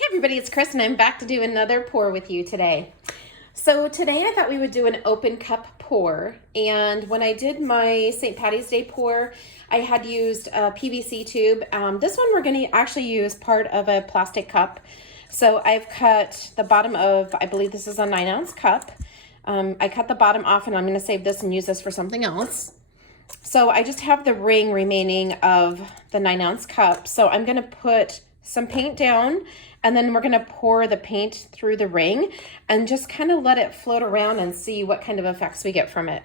Hey everybody, it's Chris and I'm back to do another pour with you today. So today I thought we would do an open cup pour, and when I did my St. Patty's Day pour, I had used a PVC tube. This one we're going to actually use part of a plastic cup. So I've cut the bottom of, I believe this is a 9-ounce cup. I cut the bottom off and I'm going to save this and use this for something else. So I just have the ring remaining of the 9-ounce cup. So I'm going to put some paint down, and then we're going to pour the paint through the ring and just kind of let it float around and see what kind of effects we get from it.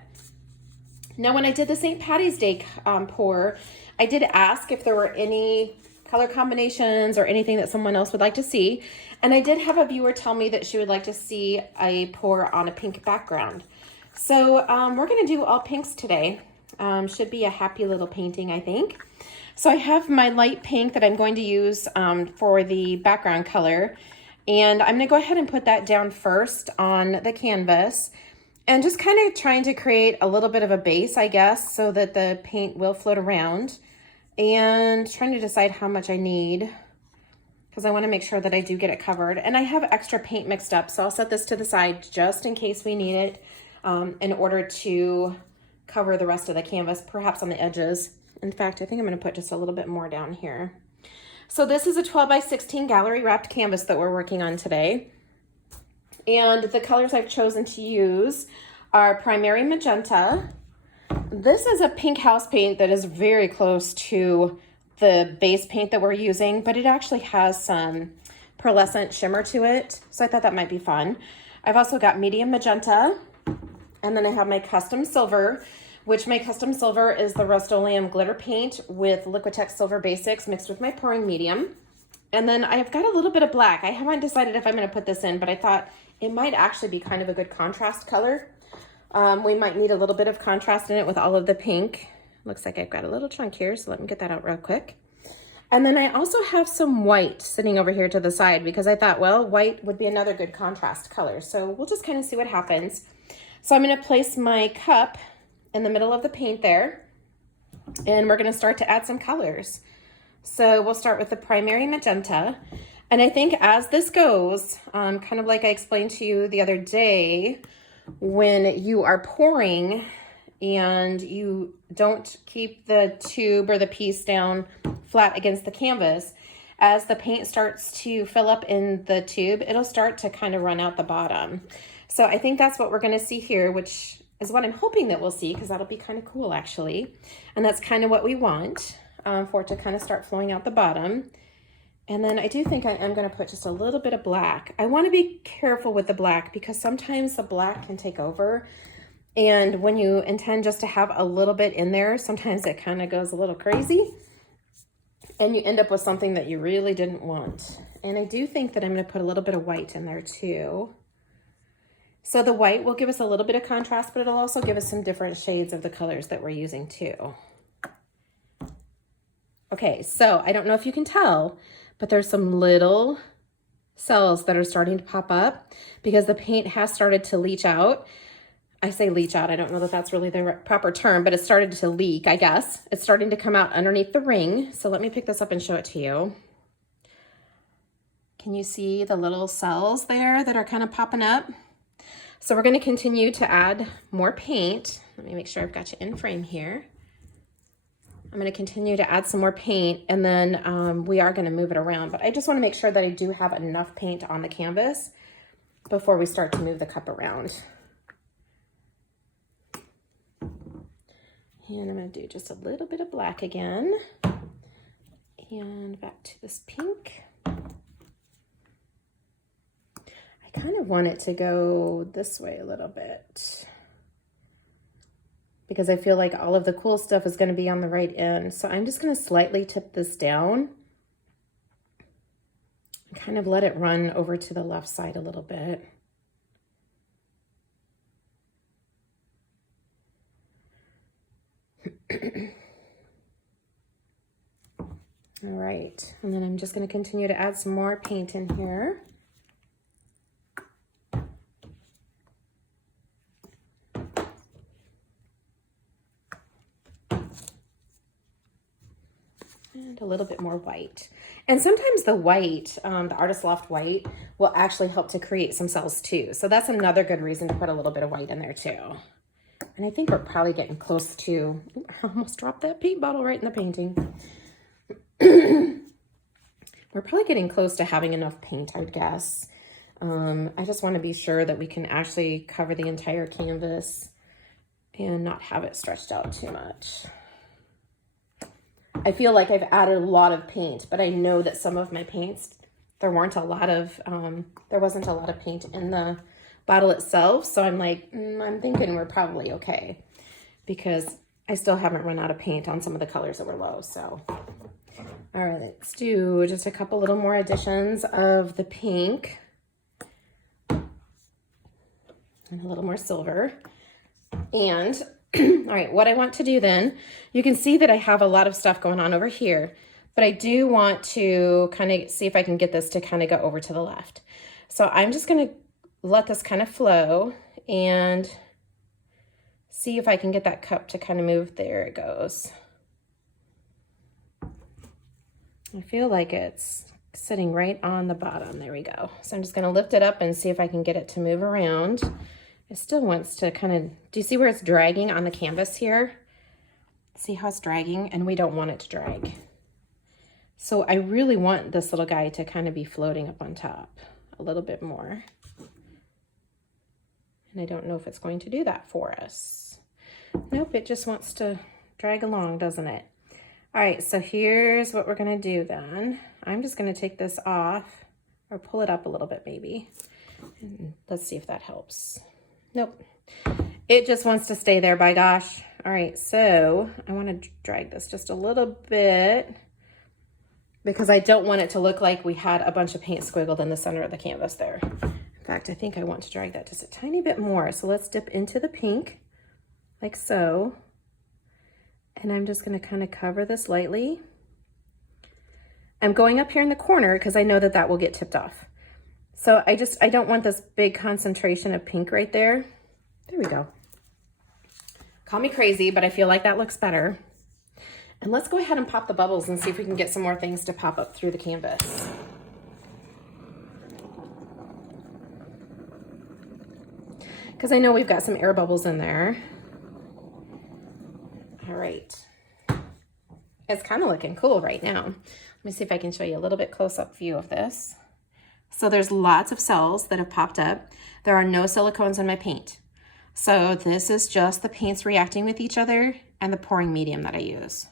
Now, when I did the St. Patty's Day pour, I did ask if there were any color combinations or anything that someone else would like to see. And I did have a viewer tell me that she would like to see a pour on a pink background. So we're going to do all pinks today. Should be a happy little painting, I think. So I have my light pink that I'm going to use for the background color. And I'm going to go ahead and put that down first on the canvas. And just kind of trying to create a little bit of a base, I guess, so that the paint will float around. And trying to decide how much I need, because I want to make sure that I do get it covered. And I have extra paint mixed up, so I'll set this to the side just in case we need it in order to cover the rest of the canvas, perhaps on the edges. In fact, I think I'm going to put just a little bit more down here. So this is a 12 by 16 gallery wrapped canvas that we're working on today. And the colors I've chosen to use are Primary Magenta. This is a pink house paint that is very close to the base paint that we're using, but it actually has some pearlescent shimmer to it. So I thought that might be fun. I've also got Medium Magenta, and then I have my Custom Silver, which my Custom Silver is the Rust-Oleum glitter paint with Liquitex Silver Basics mixed with my pouring medium. And then I've got a little bit of black. I haven't decided if I'm going to put this in, but I thought it might actually be kind of a good contrast color. We might need a little bit of contrast in it with all of the pink. Looks like I've got a little chunk here, so let me get that out real quick. And then I also have some white sitting over here to the side because I thought, well, white would be another good contrast color. So we'll just kind of see what happens. So I'm going to place my cup in the middle of the paint there, and we're going to start to add some colors. So we'll start with the Primary Magenta. And I think as this goes, kind of like I explained to you the other day, when you are pouring and you don't keep the tube or the piece down flat against the canvas, as the paint starts to fill up in the tube, it'll start to kind of run out the bottom. So I think that's what we're going to see here, which is what I'm hoping that we'll see, because that'll be kind of cool actually. And that's kind of what we want, for it to kind of start flowing out the bottom. And then I do think I am going to put just a little bit of black. I want to be careful with the black because sometimes the black can take over. And when you intend just to have a little bit in there, sometimes it kind of goes a little crazy. And you end up with something that you really didn't want. And I do think that I'm going to put a little bit of white in there too. So the white will give us a little bit of contrast, but it'll also give us some different shades of the colors that we're using too. Okay, so I don't know if you can tell, but there's some little cells that are starting to pop up because the paint has started to leach out. I say leach out, I don't know that that's really the proper term, but it started to leak, I guess. It's starting to come out underneath the ring. So let me pick this up and show it to you. Can you see the little cells there that are kind of popping up? So we're going to continue to add more paint. Let me make sure I've got you in frame here. I'm going to continue to add some more paint, and then we are going to move it around. But I just want to make sure that I do have enough paint on the canvas before we start to move the cup around. And I'm going to do just a little bit of black again. And back to this pink. I kind of want it to go this way a little bit because I feel like all of the cool stuff is going to be on the right end. So I'm just going to slightly tip this down and kind of let it run over to the left side a little bit. All right, and then I'm just going to continue to add some more paint in here. And a little bit more white. And sometimes the white, the Artist Loft white, will actually help to create some cells too. So that's another good reason to put a little bit of white in there too. And I think we're probably getting close to, I almost dropped that paint bottle right in the painting. We're probably getting close to having enough paint, I would guess. I just want to be sure that we can actually cover the entire canvas and not have it stretched out too much. I feel like I've added a lot of paint, but I know that some of my paints, there wasn't a lot of paint in the bottle itself. So I'm like, I'm thinking we're probably okay because I still haven't run out of paint on some of the colors that were low. So, all right, let's do just a couple little more additions of the pink and a little more silver. And all right, what I want to do then, you can see that I have a lot of stuff going on over here, but I do want to kind of see if I can get this to kind of go over to the left. So I'm just going to let this kind of flow and see if I can get that cup to kind of move. There it goes. I feel like it's sitting right on the bottom. There we go. So I'm just going to lift it up and see if I can get it to move around. It still wants to kind of, do you see where it's dragging on the canvas here? See how it's dragging? And we don't want it to drag. So I really want this little guy to kind of be floating up on top a little bit more. And I don't know if it's going to do that for us. Nope, it just wants to drag along, doesn't it? All right, so here's what we're gonna do then. I'm just gonna take this off or pull it up a little bit maybe. And let's see if that helps. Nope, it just wants to stay there, by gosh. All right, so I want to drag this just a little bit because I don't want it to look like we had a bunch of paint squiggled in the center of the canvas there. In fact, I think I want to drag that just a tiny bit more. So let's dip into the pink like so. And I'm just going to kind of cover this lightly. I'm going up here in the corner because I know that that will get tipped off. So I don't want this big concentration of pink right there. There we go. Call me crazy, but I feel like that looks better. And let's go ahead and pop the bubbles and see if we can get some more things to pop up through the canvas. Because I know we've got some air bubbles in there. All right. It's kind of looking cool right now. Let me see if I can show you a little bit close-up view of this. So there's lots of cells that have popped up. There are no silicones in my paint. So this is just the paints reacting with each other and the pouring medium that I use.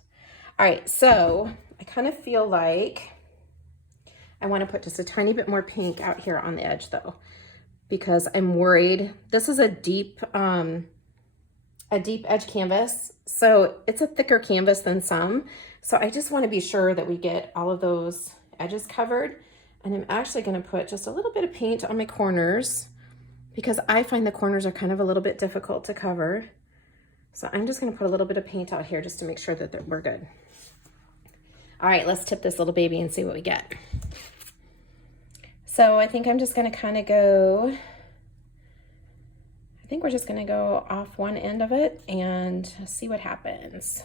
All right, so I kind of feel like I want to put just a tiny bit more pink out here on the edge though, because I'm worried. This is a deep edge canvas. So it's a thicker canvas than some. So I just want to be sure that we get all of those edges covered. And I'm actually going to put just a little bit of paint on my corners because I find the corners are kind of a little bit difficult to cover. So I'm just going to put a little bit of paint out here just to make sure that we're good. All right, let's tip this little baby and see what we get. So I think I'm just going to kind of go, I think we're just going to go off one end of it and see what happens.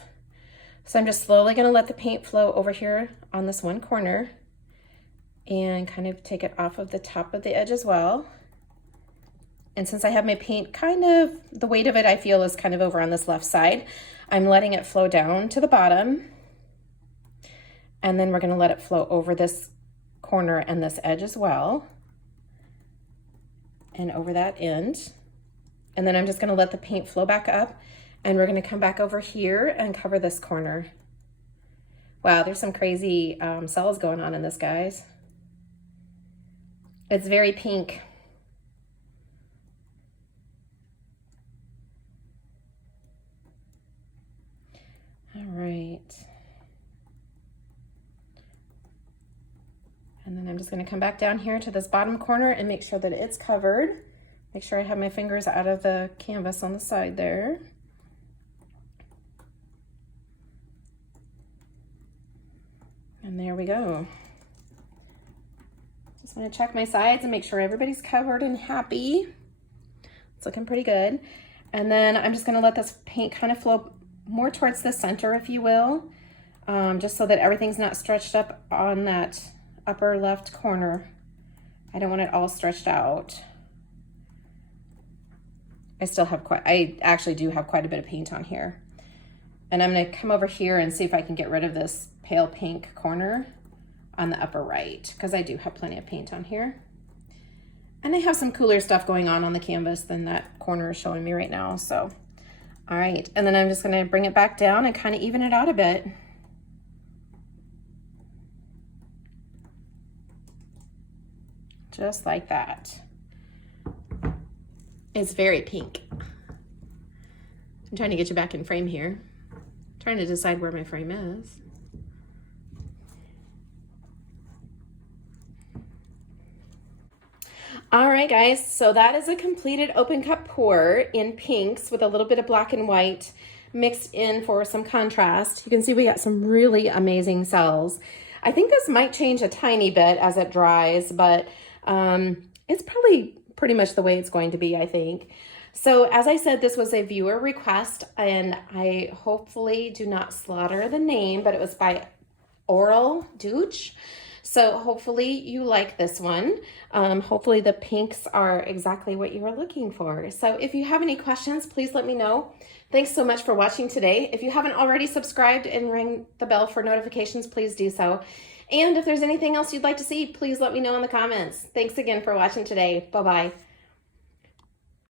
So I'm just slowly going to let the paint flow over here on this one corner and kind of take it off of the top of the edge as well. And since I have my paint kind of, the weight of it I feel is kind of over on this left side, I'm letting it flow down to the bottom. And then we're going to let it flow over this corner and this edge as well. And over that end. And then I'm just going to let the paint flow back up. And we're going to come back over here and cover this corner. Wow, there's some crazy cells going on in this, guys. It's very pink. All right. And then I'm just going to come back down here to this bottom corner and make sure that it's covered. Make sure I have my fingers out of the canvas on the side there. And there we go. Just want to check my sides and make sure everybody's covered and happy. It's looking pretty good. And then I'm just going to let this paint kind of flow more towards the center, if you will. just so that everything's not stretched up on that upper left corner. I don't want it all stretched out. I actually do have quite a bit of paint on here. And I'm gonna come over here and see if I can get rid of this pale pink corner on the upper right, because I do have plenty of paint on here. And I have some cooler stuff going on the canvas than that corner is showing me right now, so. All right, and then I'm just gonna bring it back down and kind of even it out a bit. Just like that. It's very pink. I'm trying to get you back in frame here. Trying to decide where my frame is. All right, guys, so that is a completed open cup pour in pinks with a little bit of black and white mixed in for some contrast. You can see we got some really amazing cells. I think this might change a tiny bit as it dries, but it's probably pretty much the way it's going to be, I think. So as I said, this was a viewer request, and I hopefully do not slaughter the name, but it was by Oral Dooch. So hopefully you like this one. Hopefully the pinks are exactly what you are looking for. So if you have any questions, please let me know. Thanks so much for watching today. If you haven't already subscribed and ring the bell for notifications, please do so. And if there's anything else you'd like to see, please let me know in the comments. Thanks again for watching today. Bye-bye.